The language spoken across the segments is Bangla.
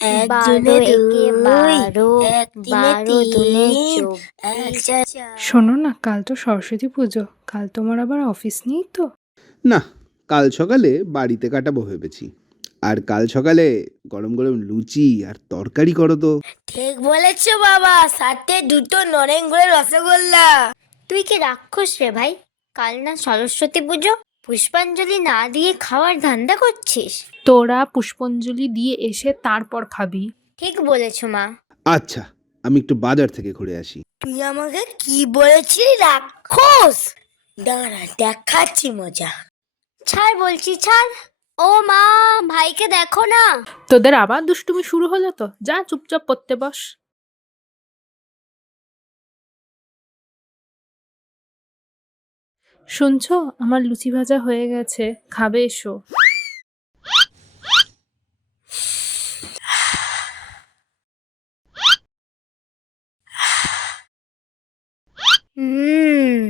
এক বারো দুনে একে দুই, বারো, এক তিনে 12 দুনে তিন, এক 24। চার চার। শোনো না, কাল তো সরস্বতী পুজো, কাল তোমার আবার অফিস নেই তো? না, কাল সকালে বাড়িতে কাটাবো ভেবেছি। আর কাল সকালে গরম গরম লুচি আর তরকারি করো তো। ঠিক বলেছো বাবা, সাথে দুটো নরেন গুড়ের রসগোল্লা। তুই কি রাক্ষস রে ভাই? কাল না সরস্বতী পুজো, পুষ্পাঞ্জলি না দিয়ে খাওয়ার ধান্দা করছিস? তোরা পুষ্পাঞ্জলি দিয়ে এসে তারপর খাবি। ঠিক বলেছো মা। আচ্ছা, আমি একটু বাজার থেকে ঘুরে আসি। তুই আমাকে কি বলেছিলি, রাক্ষস? দাঁড়া, দেখাচ্ছি মজা। ছাড় বলছি, ছাড়। ও মা, ভাইকে দেখো না। তোদের আবার দুষ্টুমি শুরু হলো তো, যা চুপচাপ পড়তে বস। শুনছো, আমার লুচি ভাজা হয়ে গেছে, খাবে এসো। হুম,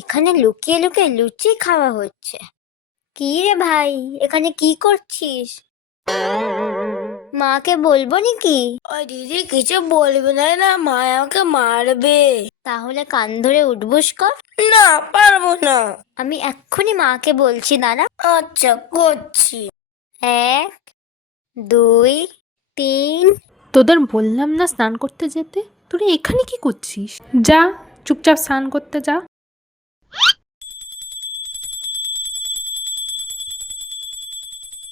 এখানে লুকিয়ে লুকিয়ে লুচি খাওয়া হচ্ছে। কি রে ভাই, এখানে কি করছিস? মাকে বলবো নাকি? ওই দিদি কিছু বলবে না, না মা আমাকে মারবে। তাহলে কান ধরে উঠবস কর। না, পারবো না। আমি এক্ষুনি মাকে বলছি, দাঁড়া। আচ্ছা, করছি। 1 2 3। তোদের বললাম না স্নান করতে যেতে, তোরা এখানে কি করছিস? যা চুপচাপ স্নান করতে যা।